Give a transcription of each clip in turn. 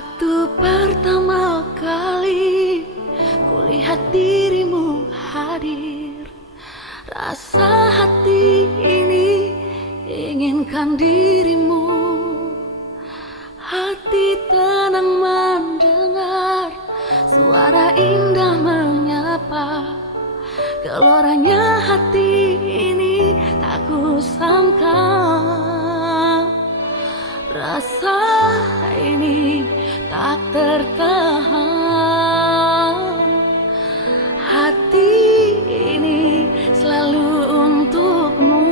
Waktu pertama kali kulihat dirimu hadir, rasa hati ini inginkan dirimu. Hati tenang mendengar suara indah menyapa. Geloranya hati ini tak kusangka. Rasa ini tak tertahan. Hati ini selalu untukmu.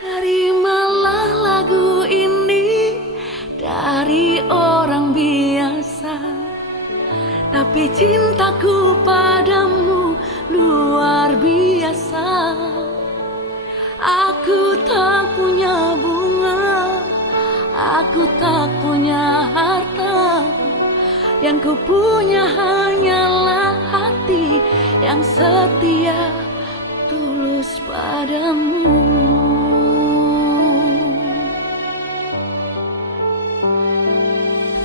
Terimalah lagu ini dari orang biasa, tapi cintaku padamu luar biasa. Aku tak punya bunga, aku tak punya harta. Yang ku punya hanyalah hati yang setia, tulus padamu.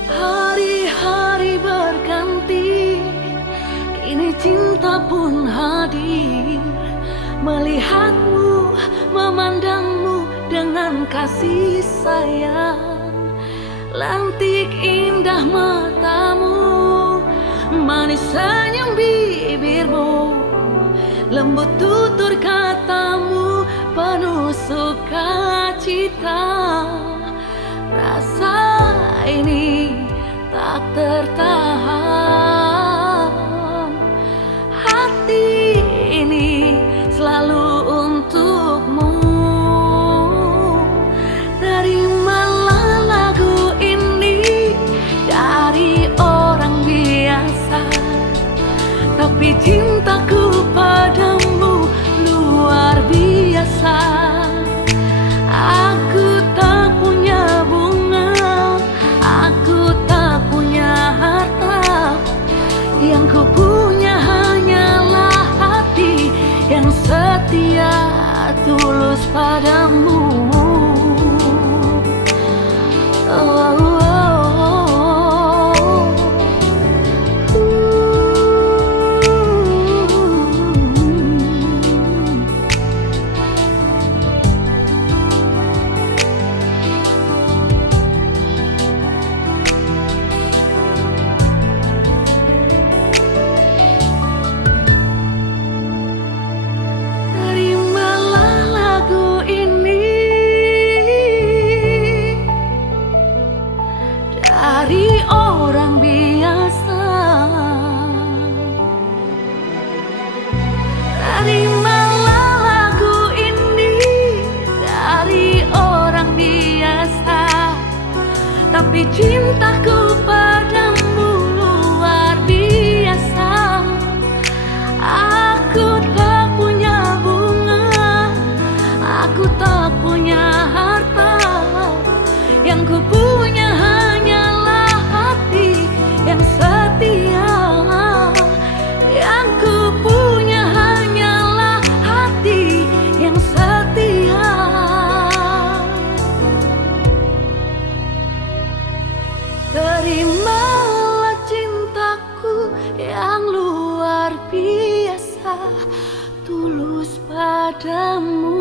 Hari-hari berganti, kini cinta pun hadir. Melihatmu, memandangmu dengan kasih sayang. Lantik indah matamu, manis senyum bibirmu, lembut tutur katamu, penuh sukacita. Rasa ini tak tertahan. Hati ini selalu untukmu. Terimalah lagu ini dari orang biasa, tapi cintaku padamu luar biasa. Aku tak punya bunga, aku tak punya harta. Yang ku punya hanyalah hati yang setia, tulus padamu. Oh, oh, oh. Terimalah lagu ini dari orang biasa. Terimalah lagu ini dari orang biasa, tapi cintaku padamu luar biasa. Aku tak punya bunga, aku tak punya harta. Yang ku punya hanyalah hati yang setia. Yang ku punya hanyalah hati yang setia. Terimalah cintaku yang luar biasa, tulus padamu.